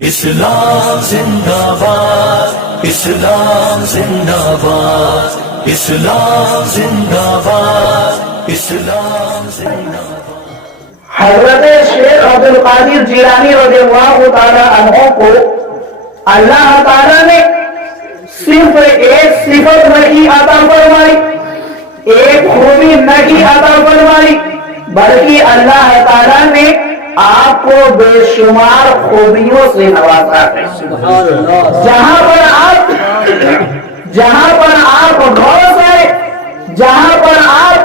اسلام زندہ باد، اسلام زندہ باد، اسلام زندہ باد، اسلام زندہ باد۔ حضرت شیخ عبد القادر جیلانی رضی اللہ تعالی عنہ کو اللہ تعالی نے صرف ایک صفت نہیں عطا فرمائی، ایک خوبی نہیں عطا فرمائی، بلکہ اللہ تعالی نے آپ کو بے شمار خوبیوں سے نوازا ہے۔ جہاں پر آپ غوث ہے، جہاں پر آپ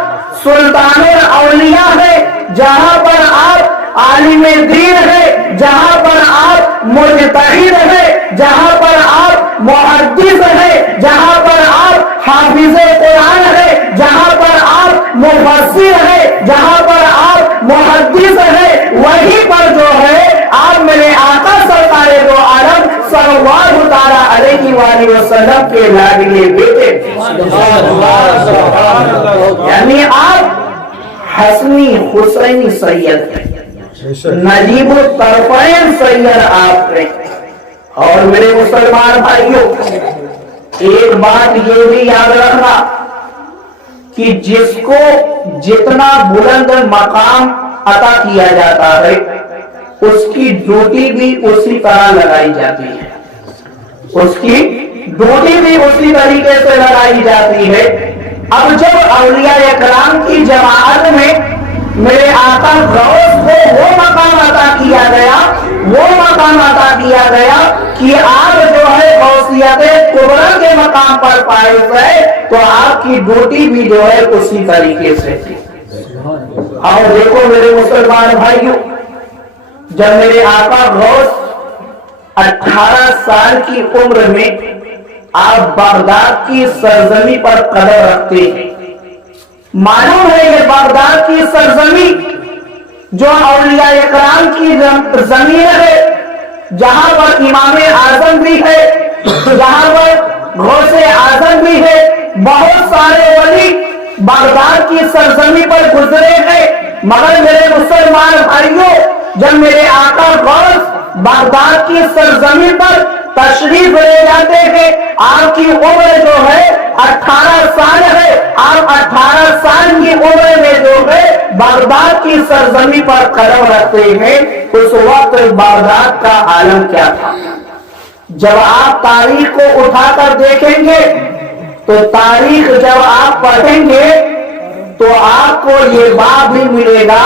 سلطان الاولیاء ہے، جہاں پر آپ عالم دین ہے، جہاں پر آپ مجتہد ہے، جہاں پر آپ محدث ہے، جہاں پر آپ حافظ قرآن ہے، جہاں پر آپ مفسر ہے، جہاں پر آپ محدث ہے، وہیں پر جو ہے آپ میرے آقا سرکار دو عالم صلی اللہ تعالی علیہ وآلہ وسلم کے لاڈلے بیٹے، یعنی آپ حسنی حسینی سید ہیں، نجیب الطرفین سید آپ ہیں۔ اور میرے مسلمان بھائیوں، ایک بات یہ بھی یاد رکھنا کہ جس کو جتنا بلند مقام عطا کیا جاتا ہے اس کی ڈیوٹی بھی اسی طرح لگائی جاتی ہے، اس کی ڈیوٹی بھی اسی طریقے سے لگائی جاتی ہے۔ اب جب اولیاء اکرام کی جماعت میں میرے آقا غوث کو وہ مقام عطا کیا گیا کہ آپ جو ہے غوثیت کبریٰ کے مقام پر فائز ہے، تو آپ کی ڈیوٹی بھی جو ہے اسی طریقے سے تھی۔ اور دیکھو میرے مسلمان بھائیوں، جب میرے آقا غوث 18 سال کی عمر میں آپ بغداد کی سرزمین پر قدم رکھتے ہیں، معلوم ہے یہ بغداد کی سرزمین جو اولیاء اکرام کی زمین ہے، جہاں پر امام اعظم بھی ہے، جہاں پر غوث اعظم بھی ہے، بہت سارے ولی بغداد کی سرزمین پر گزرے ہیں۔ مگر میرے مسلمان بھائیوں، جب میرے آقا غوث بغداد کی سرزمین پر تشریف لے جاتے ہیں، آپ کی عمر جو ہے 18 سال ہے، آپ 18 سال کی عمر میں جو ہے بغداد کی سرزمین پر قدم رکھتے ہیں۔ اس وقت بغداد کا عالم کیا تھا؟ جب آپ تاریخ کو اٹھا کر دیکھیں گے تو تاریخ جب آپ پڑھیں گے تو آپ کو یہ بات بھی ملے گا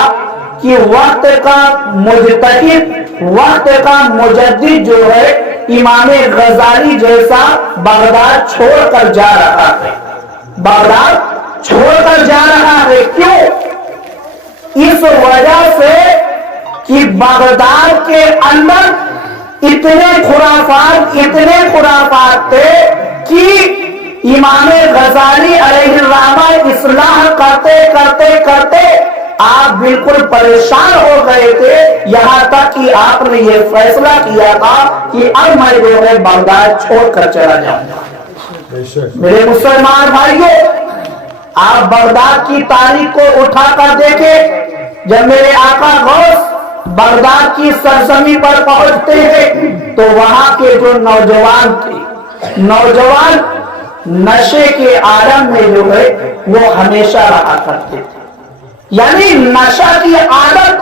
کہ وقت کا مجتہد، وقت کا مجدد جو ہے امام غزالی جیسا بغداد چھوڑ کر جا رہا ہے، بغداد چھوڑ کر جا رہا ہے۔ کیوں؟ اس وجہ سے کہ بغداد کے اندر اتنے خرافات تھے کہ امام غزالی علیہ الرحمہ اصلاح کرتے آپ بالکل پریشان ہو گئے تھے، یہاں تک کہ آپ نے یہ فیصلہ کیا تھا کہ اب میں جو ہے بغداد چھوڑ کر چلا جاؤں گا۔ میرے مسلمان بھائیوں، آپ بغداد کی تاریخ کو اٹھا کر دیکھیں، جب میرے آقا غوث بغداد کی سرزمین پر پہنچتے ہیں تو وہاں کے جو نوجوان تھے، نوجوان نشے کے عالم میں جو ہے وہ ہمیشہ رہا کرتے تھے، یعنی نشہ کی عادت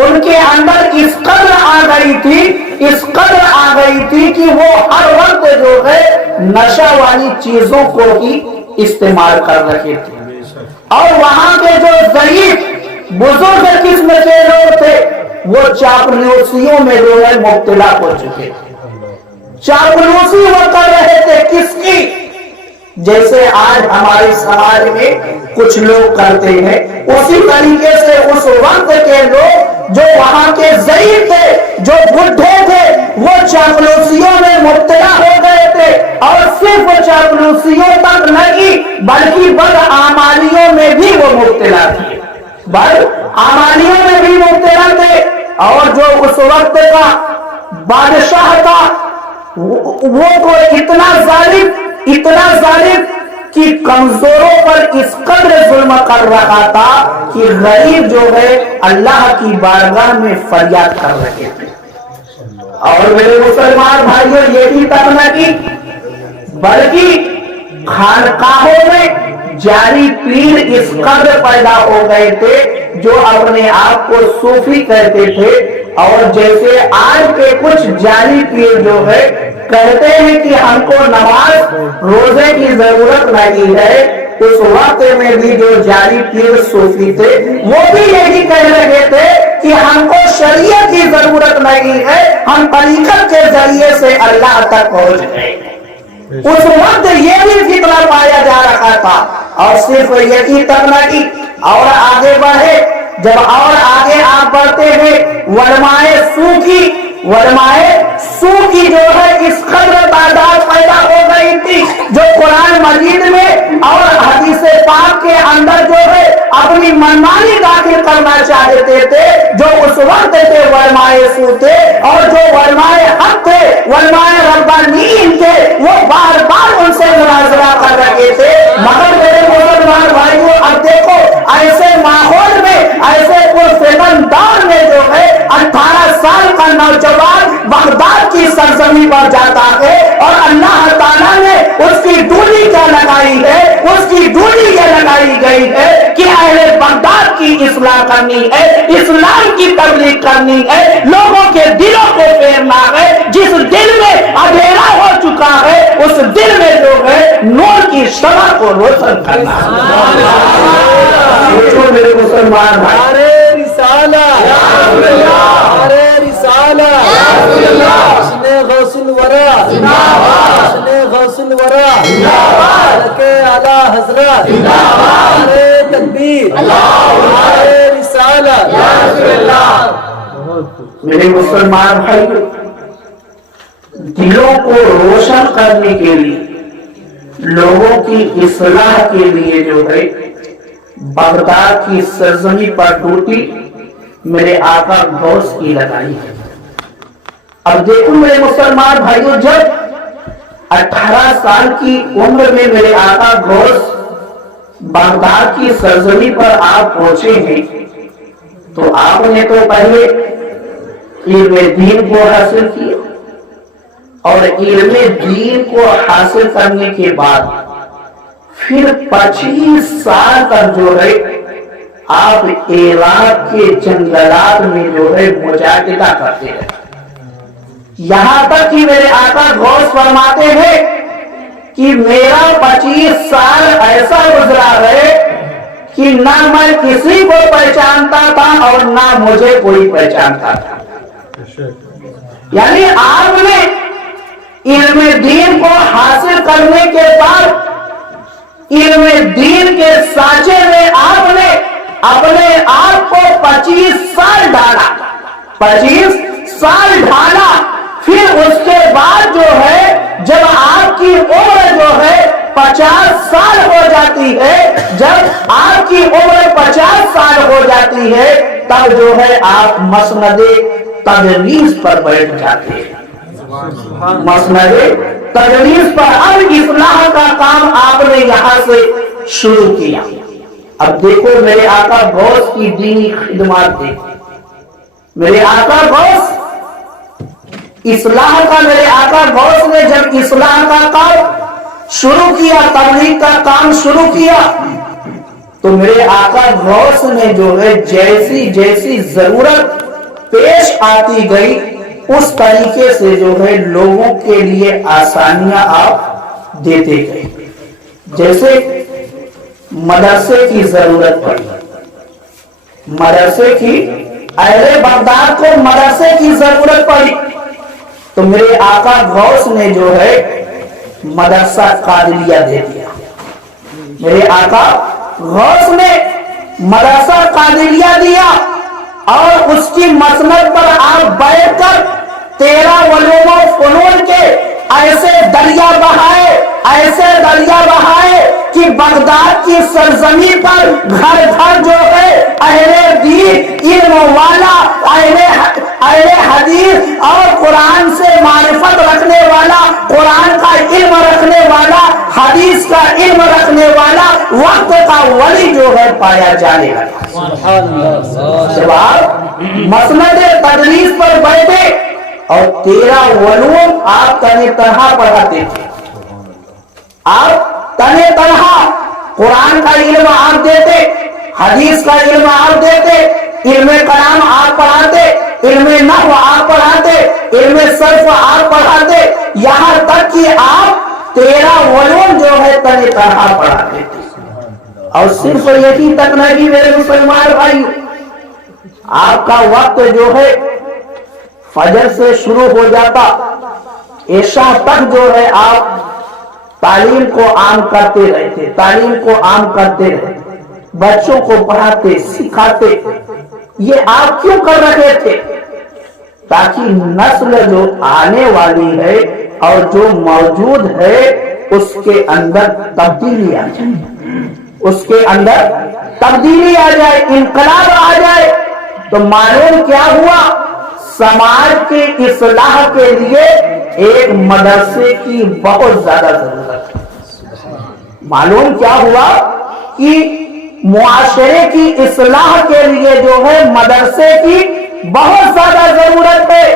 ان کے اندر اس قدر آ گئی تھی کہ وہ ہر وقت جو ہے نشہ والی چیزوں کو ہی استعمال کر رہے تھے۔ اور وہاں کے جو ضعیف بزرگ قسم کے لوگ تھے وہ چاپلوسیوں میں جو ہے مبتلا ہو چکے تھے۔ چاپلوسی وہ کر رہے تھے کس کی؟ جیسے آج ہمارے سماج میں کچھ لوگ کرتے ہیں، اسی طریقے سے اس وقت کے لوگ جو وہاں کے ضعیف تھے، جو بڈھے تھے، وہ چاپلوسیوں میں مبتلا ہو گئے تھے۔ اور صرف چاپلوسیوں تک نہیں بلکہ بدعمالیوں میں بھی وہ مبتلا تھے، بدعمالیوں میں بھی مبتلا تھے۔ اور جو اس وقت کا بادشاہ تھا وہ تو اتنا ظالم کہ کمزوروں پر اس قدر ظلم کر رہا تھا کہ غریب جو ہے اللہ کی بارگاہ میں فریاد کر رہے تھے۔ اور میرے مسلمان بھائیوں یہی تک نہ کی بلکہ خانقاہوں میں جعلی پیر اس قدر پیدا ہو گئے تھے جو اپنے آپ کو صوفی کہتے تھے، اور جیسے آج کے کچھ جعلی پیر جو ہے کہتے ہیں کہ ہم کو نماز روزے کی ضرورت نہیں ہے، اس وقت میں بھی جو جعلی پیر صوفی تھے وہ بھی یہی کہہ رہے تھے کہ ہم کو شریعت کی ضرورت نہیں ہے، ہم طریقت کے ذریعے سے اللہ تک پہنچ گئے۔ اس وقت یہ بھی فتنہ پایا جا رہا تھا، اور صرف یہی تک نہ کی اور آگے بڑھے، جب اور آگے آپ بڑھتے ہیں علماء سو کی جو ہے اس قدر تعداد پیدا ہو گئی تھی جو قرآن مجید میں اور حدیث پاک کے اندر جو ہے اپنی منمانی داخل کرنا چاہتے تھے، جو اس وقت تھے علماء سو تھے، اور جو علماء حق تھے، علماء ربانیین تھے، وہ بار بار ان سے مناظرہ کر رہے تھے۔ مگر میرے مسلمان بھائیوں اب دیکھو ایسے ماحول میں، ایسے پرفتن دور میں جو ہے 18 سال کا نوجوان بغداد کی سرزمین پر جاتا ہے، اور اللہ تعالیٰ نے اس کی ڈولی کیا لگائی ہے؟ اس کی ڈولی یہ لگائی گئی ہے کہ اہل بغداد کی اصلاح کرنی ہے، اسلام کی تبلیغ کرنی ہے، لوگوں کے دلوں کو پھیرنا ہے، جس دل میں اندھیرا ہو چکا ہے اس دل میں جو ہے نور کی شمع کو روشن کرنا ہے۔ میرے مسلمان بھائی میرے مسلمان بھائی دلوں کو روشن کرنے کے لیے، لوگوں کی اصلاح کے لیے جو ہے بغداد کی سرزمین پر ڈیوٹی میرے آقا غوث کی لگائی ہے۔ اب دیکھو میرے مسلمان بھائیوں، جب 18 سال کی عمر میں میرے آقا غوث بغداد کی سرزمین پر آپ پہنچے ہیں، تو آپ نے تو پہلے علم دین کو حاصل کیا، اور علم دین کو حاصل کرنے کے بعد پھر 25 سال تک جو ہے آپ عراق کے جنگلات میں جو ہے مجاہدہ کرتے رہے، یہاں تک کہ میرے آقا غوث فرماتے ہیں کہ میرا 25 سال ایسا گزرا ہے کہ نہ میں کسی کو پہچانتا تھا اور نہ مجھے کوئی پہچانتا تھا۔ یعنی آپ نے علم دین کو حاصل کرنے کے بعد علم دین کے سانچے میں آپ نے اپنے آپ کو 25 سال ڈالا، 25 سال ڈالا۔ پھر اس کے بعد جو ہے جب آپ کی عمر جو ہے 50 سال ہو جاتی ہے، جب آپ کی عمر 50 سال ہو جاتی ہے، تب جو ہے آپ مسند تدریس پر بیٹھ جاتے ہیں۔ مسند تدریس پر اب اصلاح کا کام آپ نے یہاں سے شروع کیا۔ اب دیکھو میرے آقا غوث کی دینی خدمات دیکھو، میرے آقا غوث اصلاح کا، میرے آقا غوث نے جب اصلاح کا کام شروع کیا، تبلیغ کا کام شروع کیا، تو میرے آقا غوث نے جو ہے جیسی جیسی ضرورت پیش آتی گئی اس طریقے سے جو ہے لوگوں کے لیے آسانیاں آپ دیتے گئے۔ جیسے مدرسے کی ضرورت پڑی، مدرسے کی، اہل بغداد کو مدرسے کی ضرورت پڑی، تو میرے آقا غوث نے جو ہے مدرسہ قادریہ دے دیا۔ میرے آقا غوث نے مدرسہ قادریہ دیا، اور اس کی مسند پر آپ بیٹھ کر 13 علوم و فنون کے ایسے دریا بہائے، ایسے دریا بہائے کہ بغداد کی سرزمین پر گھر گھر جو ہے اہل دین، علم والا، اہل حدیث اور قرآن سے معرفت رکھنے والا، قرآن کا علم رکھنے والا، حدیث کا علم رکھنے والا، وقت کا ولی جو ہے پایا جانے لگا۔ جب آپ مسند تدریس پر بیٹھے اور 13 علوم آپ تنہ تنہا پڑھاتے تھے. آپ تنہ تنہا قرآن کا علم آپ دیتے, حدیث کا علم آپ دیتے, علم کلام آپ پڑھاتے, علم نحو آپ پڑھاتے, علم صرف آپ پڑھاتے, یہاں تک کہ آپ 13 علوم جو ہے تنہ تنہا پڑھاتے تھے. اور صرف یہی تک نہیں میرے مسلمان بھائیو, آپ کا وقت جو ہے فجر سے شروع ہو جاتا, عشاء تک جو ہے آپ تعلیم کو عام کرتے رہتے, تعلیم کو عام کرتے رہتے, بچوں کو پڑھاتے سکھاتے. یہ آپ کیوں کر رہے تھے؟ تاکہ نسل جو آنے والی ہے اور جو موجود ہے اس کے اندر تبدیلی آ جائے, اس کے اندر تبدیلی آ جائے, انقلاب آ جائے. تو معلوم کیا ہوا, سماج کی اصلاح کے لیے ایک مدرسے کی بہت زیادہ ضرورت ہے. معلوم کیا ہوا کہ معاشرے کی اصلاح کے لیے جو ہے مدرسے کی بہت زیادہ ضرورت ہے,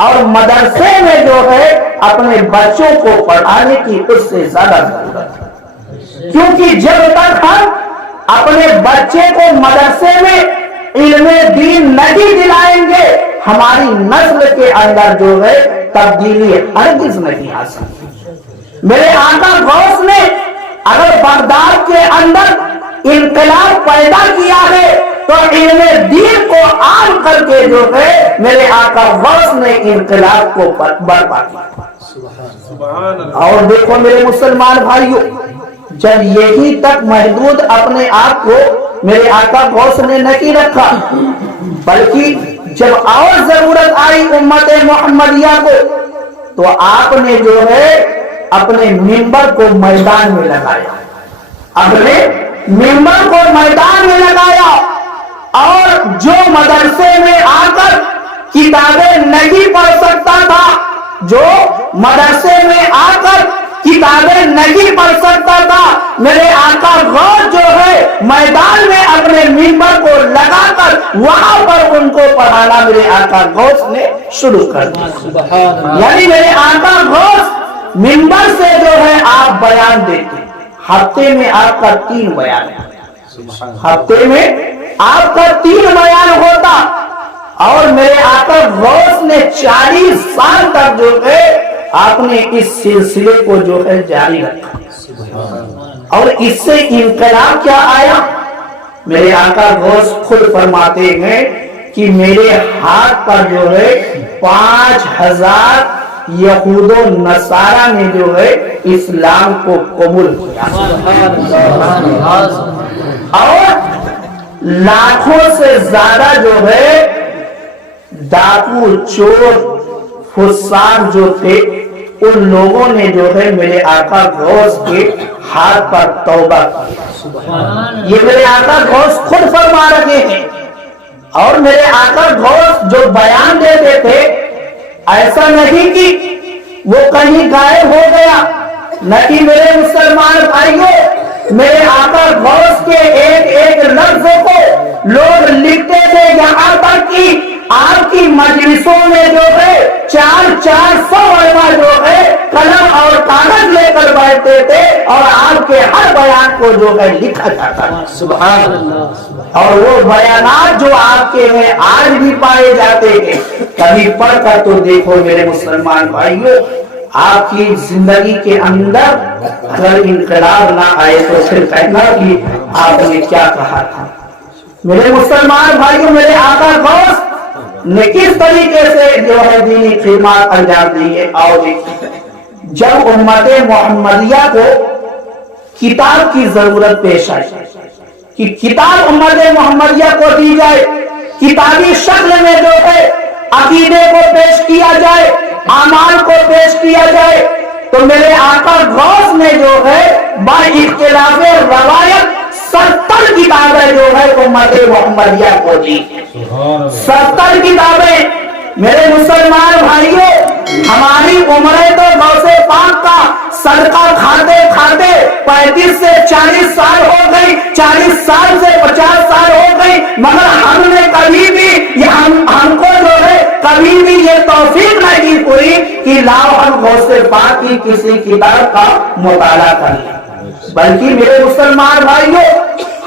اور مدرسے میں جو ہے اپنے بچوں کو پڑھانے کی اس سے زیادہ ضرورت ہے. کیونکہ جب تک ہم اپنے بچے کو مدرسے میں علم دین نہیں دلائیں گے, ہماری نسل کے اندر جو ہے تبدیلی ہرگز نہیں آ سکتی. میرے آقا غوث نے اگر بغداد کے اندر انقلاب پیدا کیا ہے تو علم دین کو عام کر کے جو ہے میرے آقا غوث نے انقلاب کو برپا کیا. اور دیکھو میرے مسلمان بھائیوں, جب یہی تک محدود اپنے آپ کو میرے آقا غوث نے نہیں رکھا, بلکہ جب اور ضرورت آئی امت محمدیہ کو تو آپ نے جو ہے اپنے منبر کو میدان میں لگایا, اپنے منبر کو میدان میں لگایا. اور جو مدرسے میں آ کر کتابیں نہیں پڑھ سکتا تھا, جو مدرسے میں آ کر کتابیں نہیں پڑھ سکتا تھا, میرے آقا غوث جو ہے میدان میں اپنے منبر کو لگا کر وہاں پر ان کو پڑھانا میرے آقا غوث نے شروع کر دیا. یعنی میرے آقا غوث منبر سے جو ہے آپ بیان دیتے, ہفتے میں آپ کا 3 بیان, ہفتے میں آپ کا 3 بیان ہوتا. اور میرے آقا غوث نے 40 سال تک جو ہے آپ نے اس سلسلے کو جو ہے جاری رکھا. اور اس سے انقلاب کیا آیا, میرے آقا غوث خود فرماتے ہیں کہ میرے ہاتھ پر جو ہے 5000 یہود و نصارہ نے جو ہے اسلام کو قبول کیا, اور لاکھوں سے زیادہ جو ہے ڈاکو چور فساد جو تھے ان لوگوں نے جو ہے میرے آقا غوث کے ہاتھ پر توبہ کیا. یہ میرے آقا غوث خود فرما رہے ہیں. اور میرے آقا غوث جو بیان دیتے تھے, ایسا نہیں کہ وہ کہیں غائب ہو گیا, نہیں میرے مسلمان بھائیوں, میرے آقا غوث کے ایک ایک لفظ کو لوگ لکھتے تھے, یہاں تک کہ آپ کی مجلسوں میں جو ہے 400 علماء جو ہے قلم اور کاغذ لے کر بیٹھتے تھے, اور آپ کے ہر بیان کو جو ہے لکھا جاتا تھا. سبحان اللہ. اور وہ بیانات جو آپ کے ہیں آج بھی پائے جاتے ہیں, کبھی پڑھ کر تو دیکھو میرے مسلمان بھائیوں, آپ کی زندگی کے اندر اگر انقلاب نہ آئے تو پھر کہنا کہ آپ نے کیا کہا تھا. میرے مسلمان بھائیوں, میرے آقا غوث نے کس طریقے سے جو ہے دینی خدمات انجام دی ہے. اور جب امت محمدیہ کو کتاب کی ضرورت پیش آئی کہ کتاب امت محمدیہ کو دی جائے, کتابی شکل میں جو ہے عقیدے کو پیش کیا جائے, اعمال کو پیش کیا جائے, تو میرے آقا غوث نے جو ہے با اختلاف روایت 70 کتابیں جو ہے امت محمدیہ کو دی. 70 کتابیں. میرے مسلمان بھائیوں, ہماری عمریں تو غوث پاک کا صدقہ کھاتے کھاتے 35 سے 40 سال ہو گئی, 40 سال سے 50 سال ہو گئی, مگر ہم نے کبھی بھی ہم کو جو ہے کبھی بھی یہ توفیق نہیں ہوئی کہ لاؤ ہم غوث پاک کی کسی کتاب کا مطالعہ کریں، بلکہ میرے مسلمان بھائیوں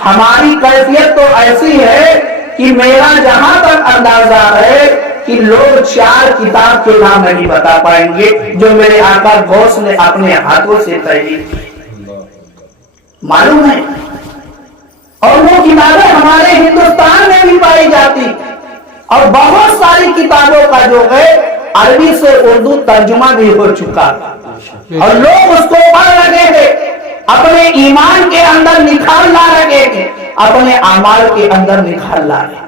ہماری کیفیت تو ایسی ہے کہ میرا جہاں تک اندازہ ہے کہ لوگ 4 کتاب کے نام نہیں بتا پائیں گے جو میرے آقا غوث نے اپنے ہاتھوں سے تحریر کی، معلوم ہے؟ اور وہ کتابیں ہمارے ہندوستان میں بھی پائی جاتی، اور بہت ساری کتابوں کا جو ہے عربی سے اردو ترجمہ بھی ہو چکا، اور لوگ اس کو پڑھ رہے ہیں، اپنے ایمان کے اندر نکھار لا رہے ہیں، اپنے اعمال کے اندر نکھار لا رہے ہیں۔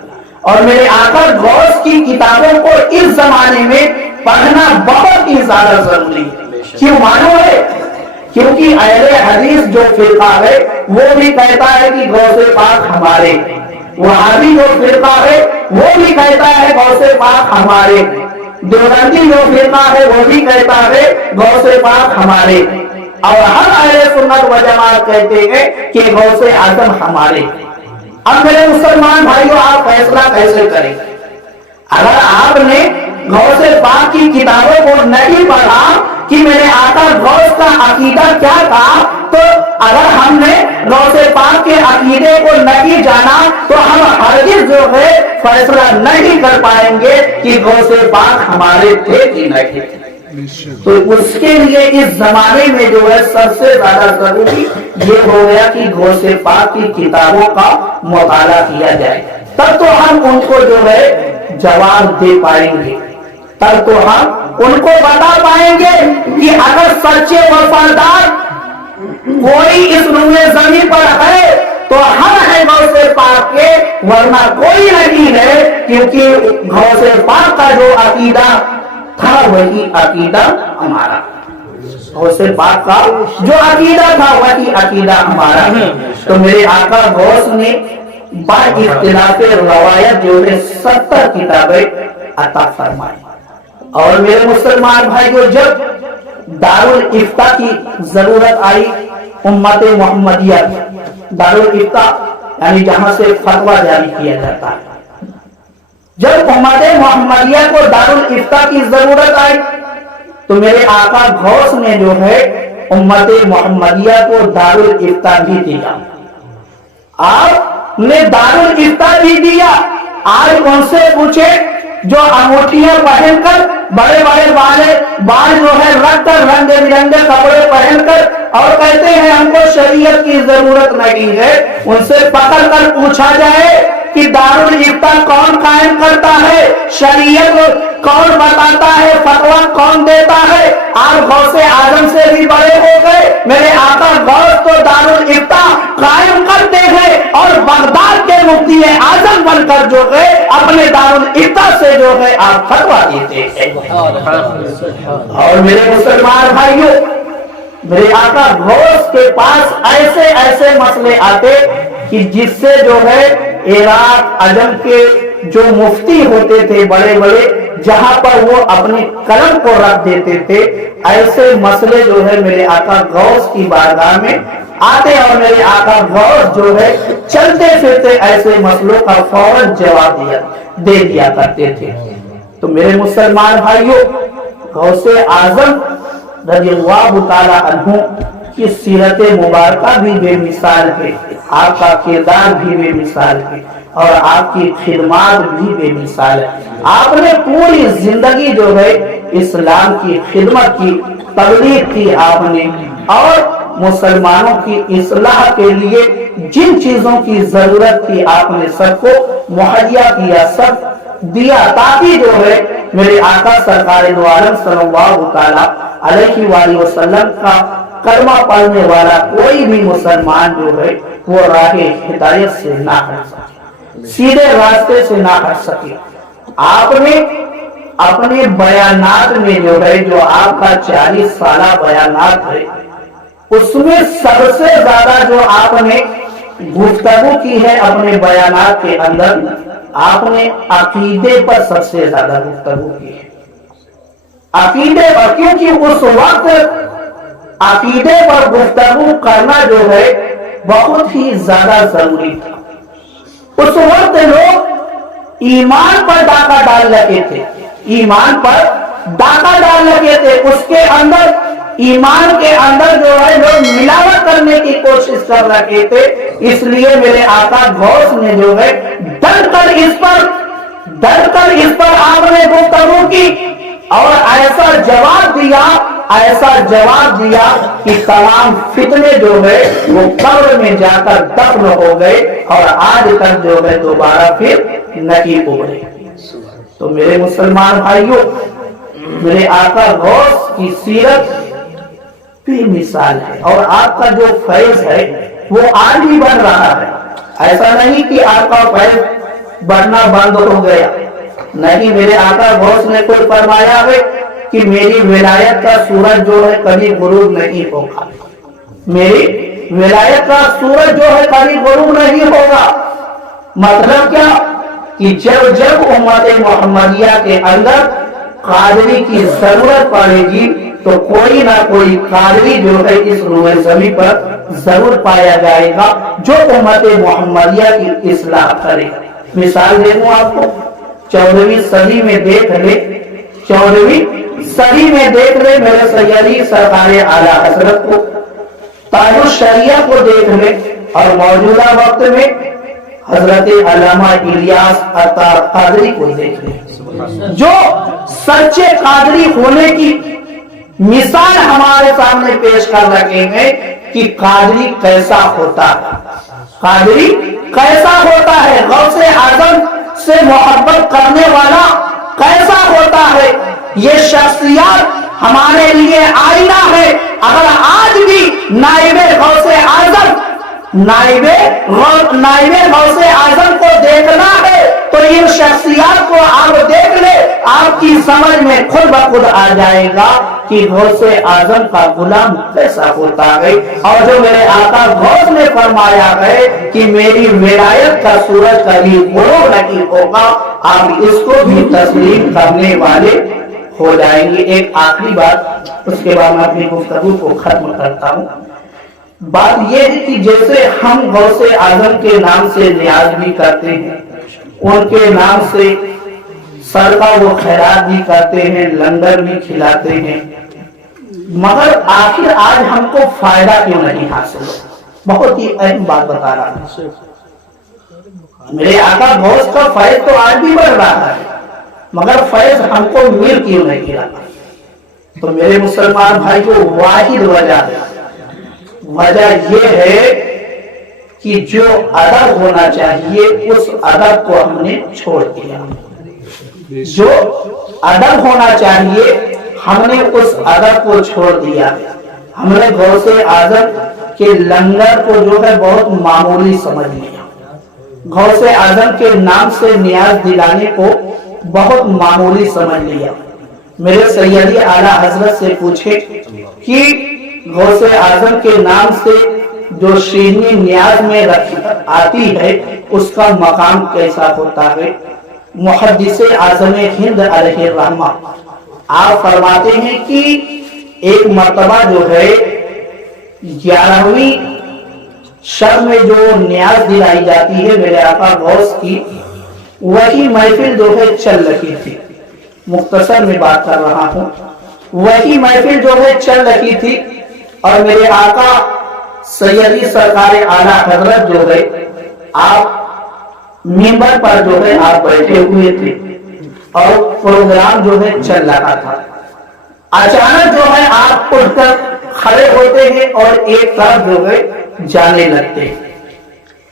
اور میرے آقا غوث کی کتابوں کو اس زمانے میں پڑھنا بہت ہی زیادہ ضروری ہے۔ کیوں معلوم ہے؟ کیونکہ اہل حدیث جو فرقہ ہے وہ بھی کہتا ہے کہ غوث پاک ہمارے، وہابی جو فرقہ ہے وہ بھی کہتا ہے غوث پاک ہمارے، دیوبندی جو فرقہ ہے وہ بھی کہتا ہے غوث پاک ہمارے، اور ہر اہل سنت و جماعت کہتے ہیں کہ غوث اعظم ہمارے۔ اب میرے مسلمان بھائیوں آپ فیصلہ کیسے کریں؟ اگر آپ نے غوث پاک کی کتابوں کو نہیں پڑھا کہ میرے آقا غوث کا عقیدہ کیا تھا، تو اگر ہم نے غوث پاک کے عقیدے کو نہیں جانا تو ہم ہرگز جو ہے فیصلہ نہیں کر پائیں گے کہ غوث پاک ہمارے تھے کہ نہیں تھے۔ تو اس کے لیے اس زمانے میں جو ہے سب سے زیادہ ضروری یہ ہو گیا کہ غوث پاک کی کتابوں کا مطالعہ کیا جائے، تب تو ہم ان کو جو ہے جواب دے پائیں گے، تب تو ہم ان کو بتا پائیں گے کہ اگر سچے وفادار کوئی اس روئے زمین پر ہے تو ہم ہیں غوث پاک کے، ورنہ کوئی نہیں ہے، کیونکہ غوث پاک کا جو عقیدہ تھا وہی عقیدہ ہمارا، غوث پاک کا جو عقیدہ تھا وہی عقیدہ ہمارا ہے۔ تو میرے آقا غوث نے با اختلاف روایت جو ہے 70 کتابیں عطا فرمائی۔ اور میرے مسلمان بھائیو جب دارالافتاء کی ضرورت آئی، امت محمدیہ دارالافتاء یعنی جہاں سے فتویٰ جاری کیا جاتا ہے، جب امت محمدیہ کو دارالافتاء کی ضرورت آئی تو میرے آقا غوث نے جو ہے امت محمدیہ کو دارالافتاء بھی دیا، آپ نے دارالافتاء بھی دیا۔ آج ان سے پوچھے جو انگوٹھیاں پہن کر بڑے بڑے بال جو ہے رکھ کر رنگ برنگے کپڑے پہن کر اور کہتے ہیں ہم کو شریعت کی ضرورت نہیں ہے، ان سے پکڑ کر پوچھا جائے کہ دارالافتاء کون قائم کرتا ہے، شریعت کون بتاتا ہے، فتویٰ کون دیتا ہے؟ آپ غوث اعظم سے بھی بڑے ہو گئے، میرے آقا غوث تو دارالافتاء قائم کرتے ہیں اور بغداد کے مفتی اعظم بن کر جو ہے اپنے دارالافتاء سے جو ہے آپ فتویٰ دیتے ہیں۔ اور میرے مسلمان بھائیوں میرے آقا غوث کے پاس ایسے ایسے مسئلے آتے کہ جس سے جو ہے عراق عجم کے جو مفتی ہوتے تھے بڑے بڑے، جہاں پر وہ اپنے قلم کو رکھ دیتے تھے، ایسے مسئلے جو ہے میرے آقا غوث کی بارگاہ میں آتے، اور میرے آقا غوث جو ہے چلتے پھرتے ایسے مسئلوں کا فوراً جواب دے دیا کرتے تھے۔ تو میرے مسلمان بھائیوں غوث اعظم رضی اللہ تعالی عنہ کی سیرت مبارکہ بھی بے مثال ہے، آپ کا کردار بھی بے مثال ہے، اور آپ کی خدمات بھی بے مثال ہے۔ آپ نے پوری زندگی جو ہے اسلام کی خدمت کی، تبلیغ کی آپ نے، اور مسلمانوں کی اصلاح کے لیے جن چیزوں کی ضرورت تھی آپ نے سب کو مہیا کیا، سب دیا، تاکہ جو ہے میرے آقا سرکار دو عالم صلی اللہ تعالی علیہ وآلہ وسلم کا کلمہ پڑھنے والا کوئی بھی مسلمان جو ہے وہ راہ ہدایت سے نہ ہٹ سکے، سیدھے راستے سے نہ ہٹ سکے۔ آپ نے اپنے بیانات میں جو ہے جو آپ کا 40 سالہ بیانات ہے اس میں سب سے زیادہ جو آپ نے گفتگو کی ہے اپنے بیانات کے اندر، آپ نے عقیدے پر سب سے زیادہ گفتگو کی ہے، عقیدے پر، کیونکہ اس وقت عقیدے پر گفتگو کرنا جو ہے بہت ہی زیادہ ضروری تھا۔ اس وقت لوگ ایمان پر ڈاکہ ڈال رہے تھے، ایمان پر ڈاکہ ڈال لگے تھے، اس کے اندر ایمان کے اندر جو ہے لوگ ملاوٹ کرنے کی کوشش کر رہے تھے، اس لیے میرے آقا غوث نے جو ہے ڈر کر اس پر آپ نے گفتگو کی اور ایسا جواب دیا کہ تمام فتنے جو ہے وہ قبر میں جا کر دفن ہو گئے اور آج تک جو ہے دوبارہ پھر نہیں ابھرے۔ تو میرے مسلمان بھائیوں، میرے آقا غوث کی سیرت بھی مثال ہے، اور آپ کا جو فیض ہے وہ آج بھی بڑھ رہا ہے۔ ایسا نہیں کہ آپ کا فیض بڑھنا بند ہو گیا، نہیں، میرے آقا غوث نے کوئی فرمایا ہے کہ میری ولایت کا سورج جو ہے کبھی غروب نہیں ہوگا، میری ولایت کا سورج جو ہے کبھی غروب نہیں ہوگا۔ مطلب کیا کہ جب امت محمدیہ کے اندر قادری کی ضرورت پڑے گی تو کوئی نہ کوئی قادری جو ہے اس روئے زمین پر ضرور پایا جائے گا جو امت محمدیہ کی اصلاح کرے۔ مثال دے دوں آپ کو، 14ویں صدی میں دیکھ لے میرے سیدی سرکار اعلیٰ حضرت کو، تاج الشریعہ کو دیکھ لے، اور موجودہ وقت میں حضرت علامہ الیاس عطار قادری کو دیکھ لے، جو سچے قادری ہونے کی مثال ہمارے سامنے پیش کر رہے ہیں کہ قادری کیسا ہوتا ہے، غوث اعظم سے محبت کرنے والا کیسا ہوتا ہے۔ یہ شخصیات ہمارے لیے آئینہ ہے۔ اگر آج بھی نائب غوث اعظم کو دیکھنا ہے تو ان شخصیات کو آپ دیکھ لیں، آپ کی سمجھ میں خود بخود آ جائے گا کہ غوث اعظم کا غلام کیسا ہوتا ہے۔ اور جو میرے آقا غوث نے فرمایا ہے کہ میری ولایت کا سورج کبھی غروب نہیں ہوگا، آپ اس کو بھی تسلیم کرنے والے ہو جائیں گے۔ ایک آخری بات، اس کے بعد میں اپنی گفتگو کو ختم کرتا ہوں۔ بات یہ ہے کہ جیسے ہم غوث اعظم کے نام سے نیاز بھی کرتے ہیں، ان کے نام سے صدقہ و خیرات بھی کرتے ہیں، لنگر بھی کھلاتے ہیں، مگر آخر آج ہم کو فائدہ کیوں نہیں حاصل ہو؟ بہت ہی اہم بات بتا رہا ہوں۔ میرے آقا غوث کا فیض تو آج بھی بڑھ رہا ہے، مگر فیض ہم کو مل کیوں نہیں رہا؟ تو میرے مسلمان بھائی کو واحد وجہ یہ ہے کہ جو ادب ہونا چاہیے اس ادب کو ہم نے چھوڑ دیا، جو ادب ہونا چاہیے ہم نے اس ادب کو چھوڑ دیا۔ ہم نے غوث اعظم کے لنگر کو جو ہے بہت معمولی سمجھ لیا، غوث اعظم کے نام سے نیاز دلانے کو بہت معمولی سمجھ لیا۔ میرے سیدی اعلیٰ حضرت سے پوچھے کہ غوث اعظم کے نام سے جو شیرنی نیاز میں آتی ہے اس کا مقام کیسا ہوتا ہے؟ محدث اعظم ہند علیہ الرحمہ آپ فرماتے ہیں کہ ایک مرتبہ جو ہے 11ویں شب میں جو نیاز دلائی جاتی ہے میرے آقا غوث کی، وہی محفل جو ہے چل رہی تھی، مختصر میں بات کر رہا ہوں، وہی محفل جو ہے چل رہی تھی اور میرے آقا سیدی سرکار اعلیٰ حضرت جو ہے آپ منبر پر جو ہے آپ بیٹھے ہوئے تھے اور پروگرام جو ہے چل رہا تھا۔ اچانک جو ہے آپ اٹھ کر کھڑے ہوتے ہیں اور ایک طرف جو ہے جانے لگتے ہیں۔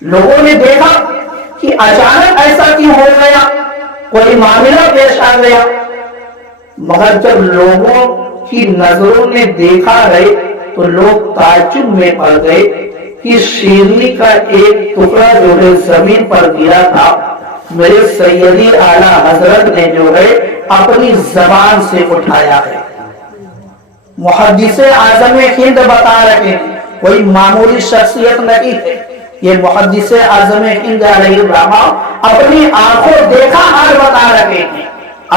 لوگوں نے دیکھا کہ اچانک ایسا کیوں ہو گیا، کوئی معاملہ پیش آ گیا، مگر جب لوگوں کی نظروں نے دیکھا ہے تو لوگ تعجب میں پڑ گئے کہ شیرنی کا ایک ٹکڑا جو ہے زمین پر گرا تھا، میرے سیدی اعلیٰ حضرت نے جو ہے اپنی زبان سے اٹھایا ہے۔ محدث اعظم ہند بتا رہے ہیں، کوئی معمولی شخصیت نہیں ہے، یہ محدث اعظم ہند علیہ الرحمہ اپنی آنکھوں دیکھا حال بتا رہے ہیں،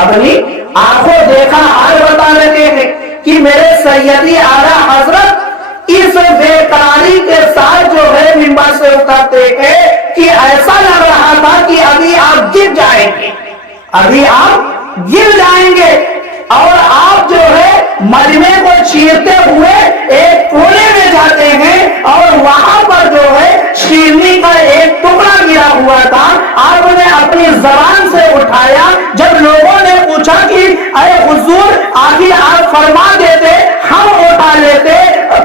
اپنی آنکھوں دیکھا حال بتا رہے ہیں کہ میرے سیدی اعلیٰ حضرت اس بے قراری کے ساتھ جو ہے منبر سے اترتے ہیں کہ ایسا لگ رہا تھا کہ ابھی آپ گر جائیں گے، ابھی آپ گر جائیں گے اور آپ جو ہے مجمع کو چیرتے ہوئے ایک کونے میں جاتے ہیں اور وہاں پر جو ہے شیرنی کا ایک ٹکڑا گرا ہوا تھا، آپ نے اپنی زبان سے اٹھایا۔ جب لوگوں نے پوچھا کہ اے حضور آخر آپ فرما دیتے ہم اٹھا لیتے،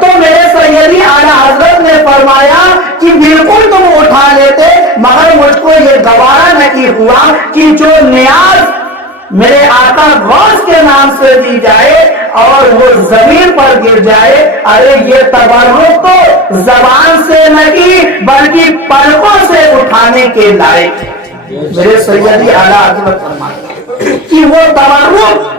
تو میرے سیدی اعلیٰ حضرت نے فرمایا کہ بالکل تم اٹھا لیتے، مگر مجھ کو یہ گوارا نہیں ہوا کہ جو نیاز میرے آقا غوث کے نام سے دی جائے اور وہ زمین پر گر جائے۔ ارے یہ تبرک تو زبان سے نہیں بلکہ پلکوں سے اٹھانے کے لائق ہے۔ میرے سیدی اعلیٰ حضرت فرماتے کہ وہ تبرک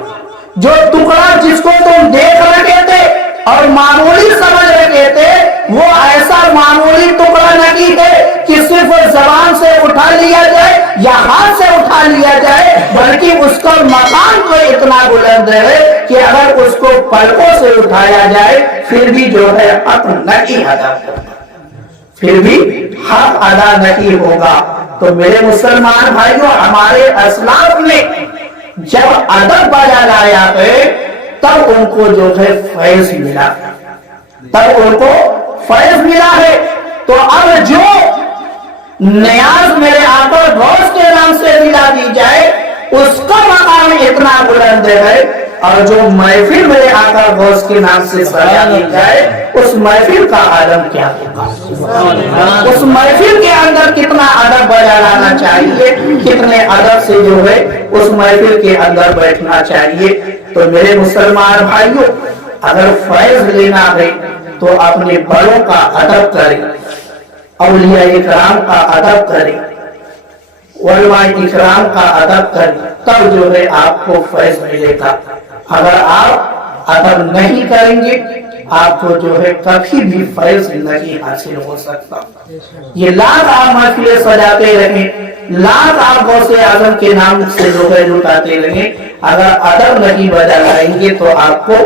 جو ٹکڑا جس کو تم دیکھ رکھے تھے اور معمولی سمجھ رکھے تھے، وہ ایسا معمولی ٹکڑا نہیں ہے کہ صرف زبان سے اٹھا لیا جائے یا ہاتھ سے اٹھا لیا جائے، بلکہ اس کا مقام تو اتنا بلند ہے کہ اگر اس کو پلکوں سے اٹھایا جائے پھر بھی جو ہے حق نہیں ادا ہوگا، پھر بھی حق ادا نہیں ہوگا۔ تو میرے مسلمان بھائیوں، ہمارے اسلاف نے جب ادب بجا لایا ہے تب ان کو جو ہے فیض ملا، تب ان کو فیض ملا ہے۔ تو اب جو نیاز میرے آقا غوث کے نام سے دلا دی جائے اس کا مقام اتنا بلند ہے، اور جو محفل میرے آقا غوث کے نام سے سجا دی جائے اس محفل کا عالم کیا ہوگا، اس محفل کے اندر کتنا ادب بجا لانا چاہیے، کتنے ادب سے جو ہے اس محفل کے اندر بیٹھنا چاہیے۔ تو میرے مسلمان بھائیوں، اگر فیض لینا ہے تو اپنے بڑوں کا ادب کریں، اولیاء اکرام کا ادب کریں، علماء اکرام کا ادب کریں، تب جو ہے آپ کو فیض ملے گا۔ اگر آپ ادب نہیں کریں گے آپ کو جو ہے کبھی بھی فیض نہیں حاصل ہو سکتا۔ یہ لاکھ آپ محفلیں سجاتے رہیں، لاکھ آپ غوث اعظم کے نام سے روپے لٹاتے رہیں، اگر ادب نہیں بجا لائیں گے تو آپ کو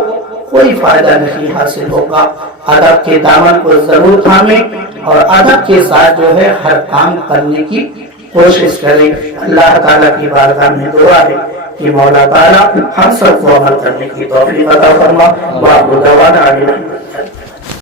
کوئی فائدہ نہیں حاصل ہوگا۔ ادب کے دامن کو ضرور تھامیں اور ادب کے ساتھ جو ہے ہر کام کرنے کی کوشش کریں۔ اللہ تعالیٰ کی بارگاہ میں دعا ہے کہ مولا تعالیٰ ہم سب کو عمل کرنے کی توفیق عطا فرما۔ وآخر دعوانا